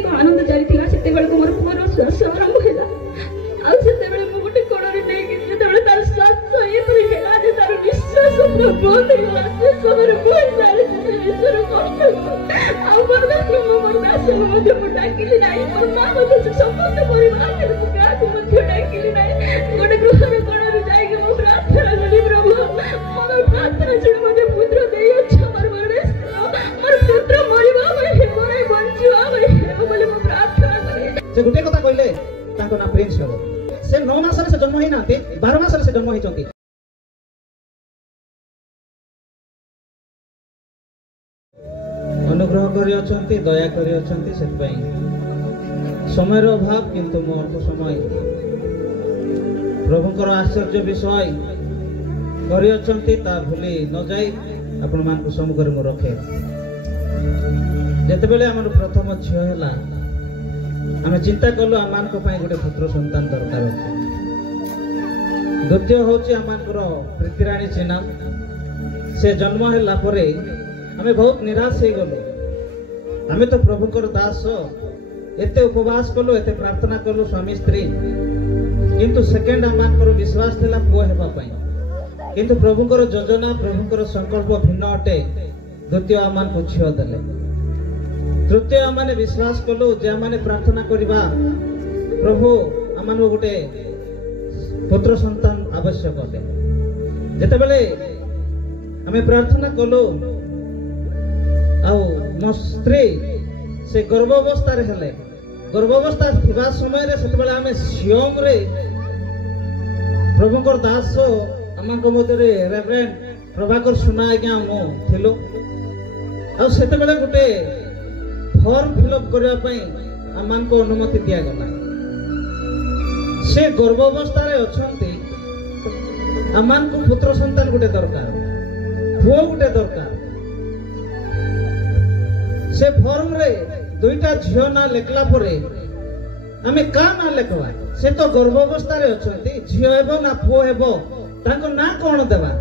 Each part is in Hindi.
प्रत्येक आनंद चली से मोर पुअर श्वास आरंभ है आते गोटे कड़े नहीं तार श्वास ये तार विश्वास बंद डाकिली ना मोर माँ समस्त परिवार डाकिली ना गोटे गृहर कण जाइए प्रार्थना करी प्रभु मोर प्रार्थना शुण मत पुत्र दे मोर पुत्र मर बंचुआ बोले मो प्रार्थना करे से गोटे कथा कहले तांको ना प्रिंस हो से 9 मास से जन्म होई नाते 12 मास से जन्म होई चंती अनुग्रह करी अछंती दया करी अछंती से समय अभाव किंतु मो अल्प समय प्रभुकर आश्चर्य विषय करी अछंती ता भूली न जाई आपण मान को सम्मुख रे मो रखे जेते बेले हमर प्रथम झियो हैला आमे चिंता कलु आमान को पई गोटे पुत्र संतान दरकार अछि द्वितीय होची आमानकर प्रीतिराणी चिन्ह से जन्म हैला परे आमे बहुत निराश हे गलो आमे तो प्रभुकर दास एते उपवास कलु एते प्रार्थना कलु स्वामी स्त्री किंतु सेकेंड आमानकर विश्वास थिला पुओ हेबा पई किंतु प्रभुकर योजना प्रभुकर संकल्प भिन्न अटे द्वितीय आमान को झियो देले तृतीय आमाने विश्वास कलु जे माने प्रार्थना करिबा प्रभु आमान गोटे पुत्र संतान आवश्यक अटे जेते बेले आमे प्रार्थना कलु आउ मो स्त्री से गर्भावस्था रे हेले गर्भावस्था थिबा समय रे सेते बेले आमे सियम रे प्रभुकर दास आमान को मते रे रेवरेंड प्रभाकर सुना आज्ञा मो थिलो आ सेते बेले गोटे फॉर्म फिलअप करने पई आमान को अनुमति दिया गला से गर्भावस्था रे अछंती आमान को पुत्र संतान गोटे दरकार पुओ गोटे दरकार से फॉर्म रे दुईटा झियो ना लेखला परे आमे का ना लेखवा से तो गर्भावस्था रे अछंती झियो हेबो ना पुओ हेबो ताको ना कोन देबा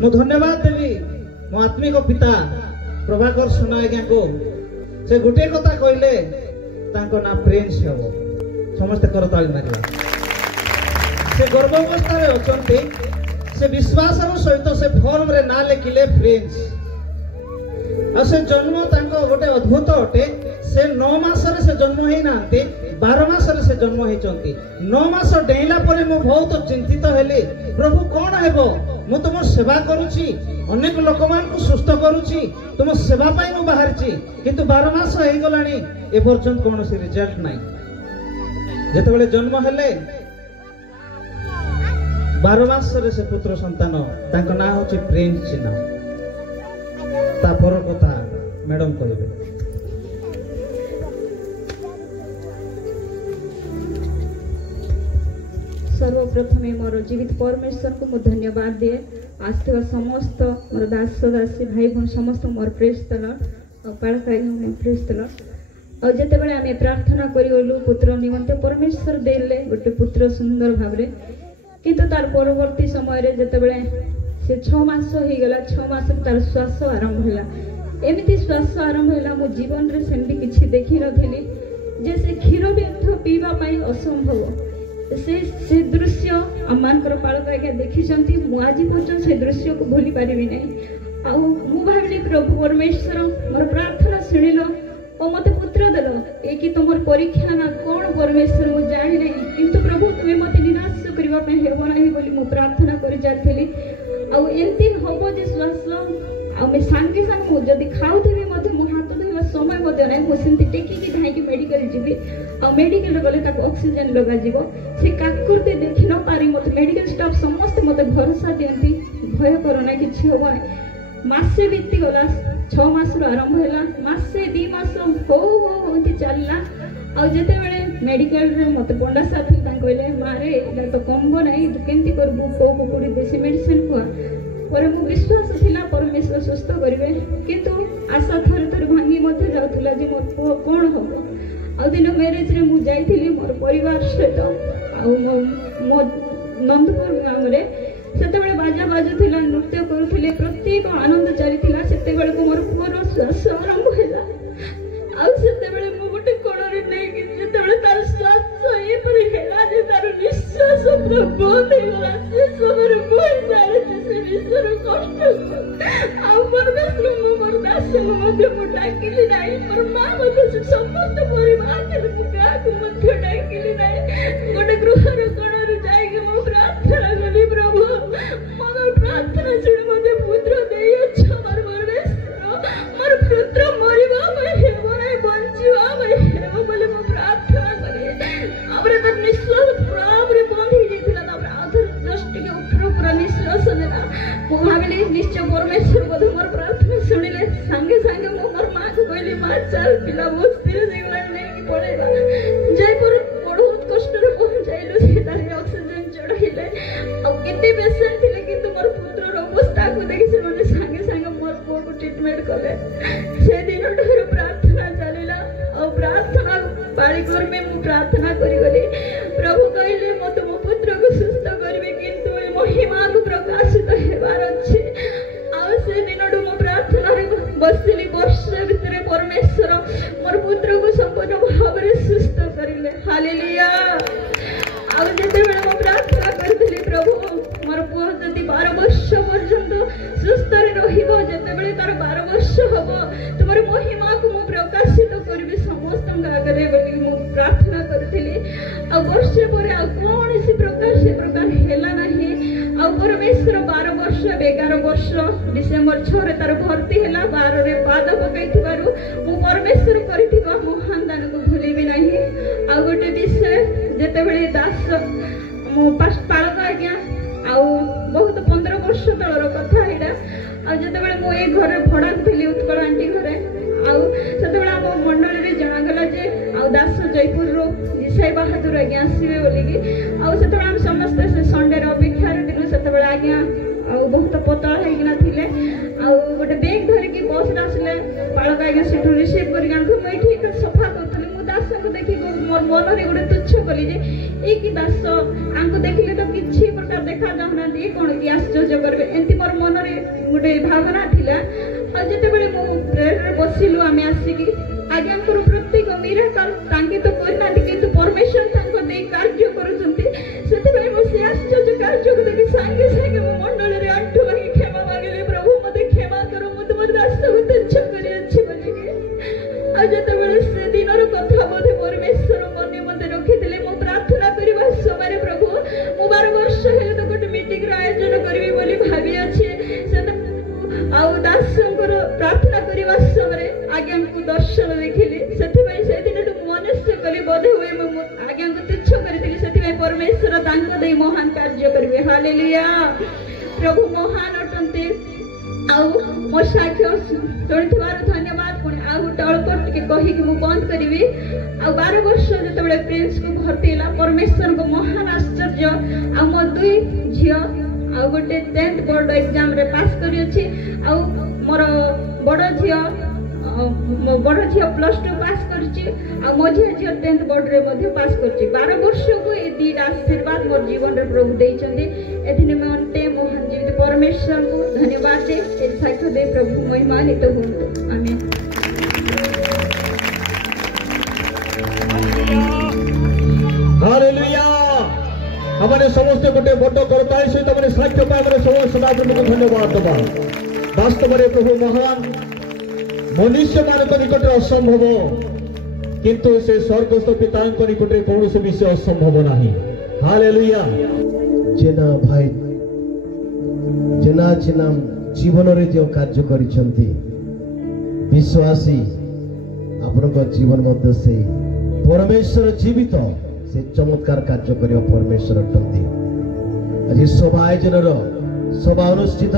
मो धन्यवाद देवी मो आत्मिक पिता प्रभाकर सुना आज्ञा को से गोटे कथा कहले तांको ना प्रिंस हेबो समस्त करताली मारिबा से गर्भावस्था रे अछंती से विश्वास रो सहित से फॉर्म रे ना लेखिले प्रिंस आ से जन्म तांको गोटे अद्भुत अटे से 9 मास रे से जन्म हेई नाते 12 मास रे से जन्म हेई चंती 9 मास डेला परे मो बहुत चिंतित हेली प्रभु कोन हेबो मु तुम सेवा करूची अनेक लोक मान को सुस्थ करूची तुम सेवा पाई मु बाहरची किंतु 12 मास हेई गलानी ए पर्यंत कोन से रिजल्ट नाही जेते बेले जन्म हेले 12 मास रे से पुत्र संतान तांको ना होची प्रिंस चिन्ह ता पर कथा मैडम कहबे सर्वप्रथमे मोर जीवित परमेश्वर को मु धन्यवाद दिए आज समस्त मोर दास दासी भाई बहन समस्त मोर प्रेस्तल पाड़काई प्रेस्तल और जिते बड़े आम प्रार्थना करूँ पुत्र निमंते परमेश्वर देले गोटे पुत्र सुंदर भाव किंतु तार परवर्ती समय जिते बड़े से 6 मास हो गला 6 मास तार श्वास आरंभ है एमती श्वास आरंभ है मो जीवन रे सेमती किछि देखि नथिली जे से क्षीर भी पीवा पाई असंभव से दृश्य आमानकर पालक आज्ञा देखी आज पर्यटन से दृश्य को भूली पारिबी नहीं भाविली प्रभु परमेश्वर मोर प्रार्थना शुणिल और मत पुत्र देल ये कि तुम परीक्षा ना कौन परमेश्वर मुझे जानी नहीं किंतु प्रभु तुम्हें मत निराश करने हेब ना बोली मु प्रार्थना कर जाती आमती हम जे श्वास आम सांगे सांगे जदि खाऊथी मो हाथ धोवा समय ना मुझे टेकिकी धाई मेडिकल जीवी मेडिकल गले ऑक्सीजन लगा से काकुर्ती देखी न पारी मत मेडिकल स्टाफ समस्त मत भरोसा दियंती भय करना कि हम ना मासे बीती गला 6 मास आरंभ है मासे 2 मास हो चलला आते बड़े मेडिकल मत पंडा साहब कहले मारे तो कमब ना केमती करबू को कुकुड़ी देसी मेडिसिन खुआ पर मु विश्वास थिला परमेश्वर सुस्थ करेंगे किंतु आशा थर थर भांगी जाऊला जे मोर पुओ कौन हम दिन मैरेज रे मु जाइथिली मोर परिवार सहित मो नंदपुर गाँव रे सेते बेले बाजा बाजुथिला नृत्य करुथिले प्रत्येक आनंद चलीथिला सेते बेले को मोर पुओर श्वास आरंभ हैला सेते बेले सब बंद ହେଇଗଲା ସେ ସମୟରେ ବୁଝି ଯାଇଛି ସେ ବିଷୟର କଷ୍ଟକୁ ଆଉ ପରମେଶ୍ୱର ମୁଁ ମୋର ଦାସଙ୍କୁ ମଧ୍ୟ ମୁଁ ଡାକିଲି ନାହିଁ ମୋର ମା ମଧ୍ୟ ସେ ସମସ୍ତ ପରିବାର ଥିଲେ ମୁଁ କାହାକୁ ମଧ୍ୟ ଡାକିଲି ନାହିଁ ଗୋଟେ ଗୃହର କୋଣରେ ଯାଇକି ମୁଁ ପ୍ରାର୍ଥନା କଲି ପ୍ରଭୁ ମୋର ପ୍ରାର୍ଥନା ଶୁଣି ମୋତେ ପୁତ୍ର ଦେଇଅଛ ମୋର ପରମେଶ୍ୱର ମୋର ପୁତ୍ର ମରିବା ପାଇଁ ହେବ ନାହିଁ ବଞ୍ଚିବା ପାଇଁ ହେବ ବୋଲି ମୁଁ ପ୍ରାର୍ଥନା କଲି ତାପରେ ତାର ନିଶ୍ୱାସ ପୁରାପୁରି ବନ୍ଦ ହେଇଯାଇଥିଲା ତାପରେ ଆଉଥରେ ଜଷ୍ଟ ଟିକେ ଉପର ପୁରା ନିଶ୍ୱାସ ନେଲା ମୁଁ ଭାବିଲି ନିଶ୍ଚୟ ପରମେଶ୍ୱର ବୋଧେ ମୋର ପ୍ରାର୍ଥନା ଶୁଣିଲେ ସାଙ୍ଗେ ସାଙ୍ଗେ ମୁଁ ମୋର ମାଆକୁ କହିଲି ମା ଚାଲ ପିଲା ବହୁତ ସ୍ଥିର ହେଇଗଲାଣି ନେଇକି ପଳେଇବା ଜୟପୁର ବହୁତ କଷ୍ଟରେ ପହଞ୍ଚାଇଲୁ ସେଠାରେ ଅକ୍ସିଜେନ ଚଢାଇଲେ ଆଉ କେତେ ପେସେଣ୍ଟ ଥିଲେ କିନ୍ତୁ ମୋର ପୁତ୍ରର ଅବସ୍ଥାକୁ ଦେଖି ସେମାନେ ସାଙ୍ଗେ ସାଙ୍ଗେ ମୋର ପୁଅକୁ ଟ୍ରିଟମେଣ୍ଟ କଲେ ସେଦିନଠାରୁ ପ୍ରାର୍ଥନା ଚାଲିଲା ଆଉ ପ୍ରାର୍ଥନା ପାଳି କର୍ମେ ମୁଁ ପ୍ରାର୍ଥନା କରିଗଲି ପ୍ରଭୁ କହିଲେ ମୁଁ ତୁମ ପୁତ୍ରକୁ ସୁସ୍ଥ କରିବି କିନ୍ତୁ ଏ ମହିମାକୁ ପ୍ରକାଶିତ ହେବାର ଅଛି ଆଉ ସେଦିନଠୁ ମୁଁ ପ୍ରାର୍ଥନାରେ ବସିଲି ବର୍ଷ ଭିତରେ ପରମେଶ୍ୱର ମୋର ପୁତ୍ରକୁ ସମ୍ପୂର୍ଣ୍ଣ ଭାବରେ ସୁସ୍ଥ କରିଲେ ହାଲେଲୁୟା ଆଉ ଯେତେବେଳେ ମୁଁ ପ୍ରାର୍ଥନା କରିଥିଲି ପ୍ରଭୁ ମୋର ପୁଅ ଯଦି 12 ବର୍ଷ ପର୍ଯ୍ୟନ୍ତ ସୁସ୍ଥରେ ରହିବ ଯେତେବେଳେ ତାର 12 ବର୍ଷ ହବ ତୁମର ମହିମାକୁ ମୁଁ ପ୍ରକାଶିତ କରିବି ସମସ୍ତଙ୍କ ଆଗରେ ବୋଲି ମୁଁ ପ୍ରାର୍ଥନା କରିଥିଲି ଆଉ ବର୍ଷେ ପରେ ଆଉ କୌଣସି ପ୍ରକାର ସେ ପ୍ରକାର ହେଲା ନାହିଁ ଆଉ ପରମେଶ୍ୱର 12 ବର୍ଷ 11 ବର୍ଷ ଡିସେମ୍ବର 6ରେ ତାର ଭର୍ତ୍ତି ହେଲା 12ରେ ପାଦ ପକାଇଥିବାରୁ ମୁଁ ପରମେଶ୍ୱର କରିଥିବା ମହାନ ଦାନକୁ ଭୁଲିବି ନାହିଁ ଆଉ ଗୋଟେ ବିଷୟ ଯେତେବେଳେ ଦାସ ମୁଁ ପାଳକ ଆଜ୍ଞା ଆଉ ବହୁତ 15 ବର୍ଷ ତଳର କଥା ଏଇଟା ଆଉ ଯେତେବେଳେ ମୁଁ ଏଇ ଘରେ ଭଡ଼ାକୁ ଥିଲି ଉତ୍କଳ ଆଣ୍ଟି ଘରେ ଆଉ ସେତେବେଳେ ଆମ ମଣ୍ଡଳୀରେ ଜଣାଗଲା ଯେ ଆଉ ଦାସ ଜୟପୁରରୁ ଜିସାଇ ବାହାଦୁର ଆଜ୍ଞା ଆସିବେ ବୋଲିକି ଆଉ ସେତେବେଳେ ଆମେ ସମସ୍ତେ ସେ ସଣ୍ଡେର ଅପେକ୍ଷାରେ ଥିଲୁ ସେତେବେଳେ ଆଜ୍ଞା ଆଉ ବହୁତ ପତଳା ହେଇକିନା ଥିଲେ ଆଉ ଗୋଟେ ବେଗ୍ ଧରିକି ବସ୍ରେ ଆସିଲେ ପାଳକ ଆଜ୍ଞା ସେଠୁ ରିସିଭ୍ କରିକି ଆଣିଥିଲେ ମୁଁ ଏଇଠି ସଫା କରୁଥିଲି ମୁଁ ଦାସଙ୍କୁ ଦେଖିକି ମୋର ମନରେ ଗୋଟେ ତୁଚ୍ଛ କଲି ଯେ ଏଇ କି ଦାସ ଆଙ୍କୁ ଦେଖିଲେ ତ କିଛି ପ୍ରକାର ଦେଖା ଯାଉନାହାନ୍ତି ଏ କଣ କି ଆଶ୍ଚର୍ଯ୍ୟ କରିବେ ଏମିତି ମୋର ମନରେ ଗୋଟେ ଭାବନା ଥିଲା ଆଉ ଯେତେବେଳେ ମୁଁ ପ୍ରେୟରରେ ବସିଲୁ ଆମେ ଆସିକି ଆଜ୍ଞାଙ୍କର ପ୍ରତ୍ୟେକ ମିରାକଲ ତାଙ୍କେ ତ କରିନାହାନ୍ତି କିନ୍ତୁ ପରମେଶ୍ୱର ତାଙ୍କ ଦେଇ କାର୍ଯ୍ୟ କରୁଛନ୍ତି ସେଥିପାଇଁ ମୁଁ ସେ ଆଶ୍ଚର୍ଯ୍ୟ କାର୍ଯ୍ୟକୁ ଦେଖି ସାଙ୍ଗେ ସାଙ୍ଗେ ମୋ ମଣ୍ଡଳରେ ଆଣ୍ଠୁ ଭାଙ୍ଗି କ୍ଷମା ମାଗିଲି ପ୍ରଭୁ ମତେ କ୍ଷମା କର ମୁଁ ତୁମ ଦାସକୁ ତୁଚ୍ଛ କରିଅଛି ବୋଲିକି ଆଉ ଯେତେବେଳେ ସେ ଦିନର କଥା ବୋଧେ ପରମେଶ୍ୱର ମନେ ମତେ ରଖିଥିଲେ ମୁଁ ପ୍ରାର୍ଥନା କରିବା ସମୟରେ ପ୍ରଭୁ ମୁଁ 12 ବର୍ଷ ହେଲେ ତ ଗୋଟେ ମିଟିଂର ଆୟୋଜନ କରିବି ବୋଲି ଭାବିଅଛି ଆଉ ଦାସଙ୍କର ପ୍ରାର୍ଥନା କରିବା ସମୟରେ ଆଜ୍ଞାଙ୍କୁ ଦର୍ଶନ ଦେଖିଲି ସେଥିପାଇଁ ସେଦିନଠୁ ମୁଁ ମନସ୍ଥ କଲି ବୋଧେ ହୁଏ ମୁଁ ଆଜ୍ଞାଙ୍କୁ ତୁଚ୍ଛ କରିଥିଲି ସେଥିପାଇଁ ପରମେଶ୍ୱର ତାଙ୍କ ଦେଇ ମହାନ କାର୍ଯ୍ୟ କରିବେ ହାଲେଲୁୟା ପ୍ରଭୁ ମହାନ ଅଟନ୍ତି ଆଉ ମୋ ସାକ୍ଷ୍ୟ ଶୁଣିଥିବାରୁ ଧନ୍ୟବାଦ ପୁଣି ଆଉ ଗୋଟେ ଅଳ୍ପ ଟିକେ କହିକି ମୁଁ ବନ୍ଦ କରିବି ଆଉ 12 ବର୍ଷ ଯେତେବେଳେ ପ୍ରିନ୍ସକୁ ଭର୍ତ୍ତି ହେଲା ପରମେଶ୍ୱରଙ୍କ ମହାନ ଆଶ୍ଚର୍ଯ୍ୟ ଆଉ ମୋ 2 ଝିଅ ଆଉ ଗୋଟେ 10th ବୋର୍ଡ ଏକ୍ଜାମରେ ପାସ୍ କରିଅଛି ଆଉ ମୋର ବଡ଼ ଝିଅ +2 ପାସ୍ କରିଛି ଆଉ ମଝିଆ ଝିଅ 10th ବୋର୍ଡରେ ମଧ୍ୟ ପାସ୍ କରିଛି 12 ବର୍ଷକୁ ଏ ଦୁଇଟା ଆଶୀର୍ବାଦ ମୋର ଜୀବନରେ ପ୍ରଭୁ ଦେଇଛନ୍ତି ଏଥି ନିମନ୍ତେ ମହାନ ଜୀବିତ ପରମେଶ୍ୱରଙ୍କୁ ଧନ୍ୟବାଦ ଦେ ଏ ସାକ୍ଷ୍ୟ ଦେଇ ପ୍ରଭୁ ମହିମାନ୍ୱିତ ହୁଅନ୍ତୁ ଆମେନ୍ ହାଲେଲୁୟା हमारे समस्त गोटे बड़ करताई सहित मैंने साक्ष्य पाए सदाप्रभु को धन्यवाद दबा वास्तव में प्रभु महान मनुष्य मान निकट असंभव किंतु से स्वर्गस्थ पिता निकट कौन से विषय असंभव नहीं हालेलुया जेना भाई जेना जेना जीवन रे जो कार्य करिसंती विश्वासी आपनक जीवन मध्य से परमेश्वर जीवित से चमत्कार कार्य कर परमेश्वर अटंती आज सभा आयोजन सभा अनुष्ठित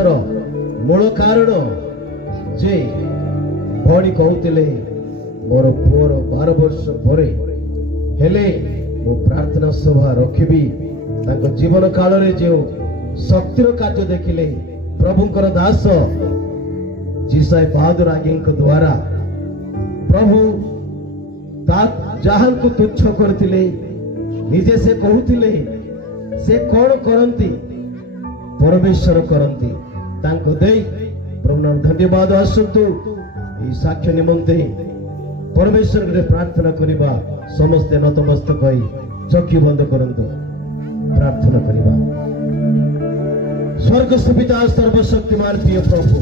मूल कारण जे भौणी कहते मोर पुअर 12 वर्ष पर हेले मो प्रार्थना सभा रखी जीवन काल रे जो शक्तिर कार्य देखिले प्रभुंकर दास जिसाई बहादुर आज्ञा द्वारा प्रभु जहां को तुच्छ करथिले निजे से कहूतिले से कौन करंती परमेश्वर करंती तांको देई प्रभु धन्यवाद आसंतु ई साक्ष्य निमंते परमेश्वर रे प्रार्थना करिबा समस्त नतमस्तक होई चक्षु बंद करंतु प्रार्थना करिबा। स्वर्गस्थ पिता सर्वशक्तिमान प्रिय प्रभु